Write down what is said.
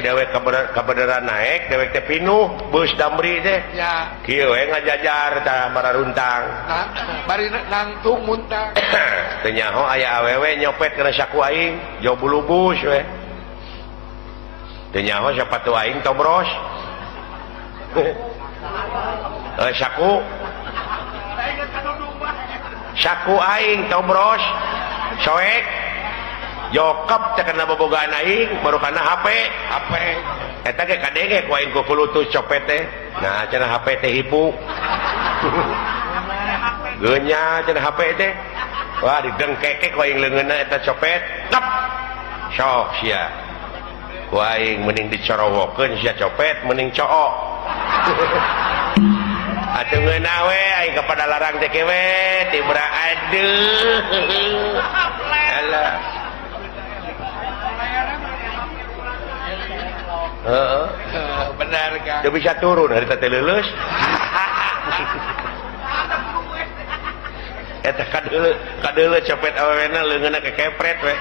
dewek kabeneran naik dewek teh pinuh bus damri teh kieu we ngajajar tah bararuntang bari nangtung muntang teu nyaho aya awewe nyopet kana saku aing jauh bulu bus we teu nyaho sapatu aing tobros saku aing tobros soek jokep teh kana bobogaan aing baru kana HP eta ge kadenge ku aing ku kulutus copet teh nah cenah HP teh hipu geunya cenah HP teh wah didengkeke ku aing leungeunna eta copet tep sok sia ku aing mending dicorowokeun sia copet mending cook atuh ngeunah we aing kepada larang teh we tibra aduh alah benar kan teu bisa turun hari teh leuleus eta kadeuleu copet awena leungeunna kekepret we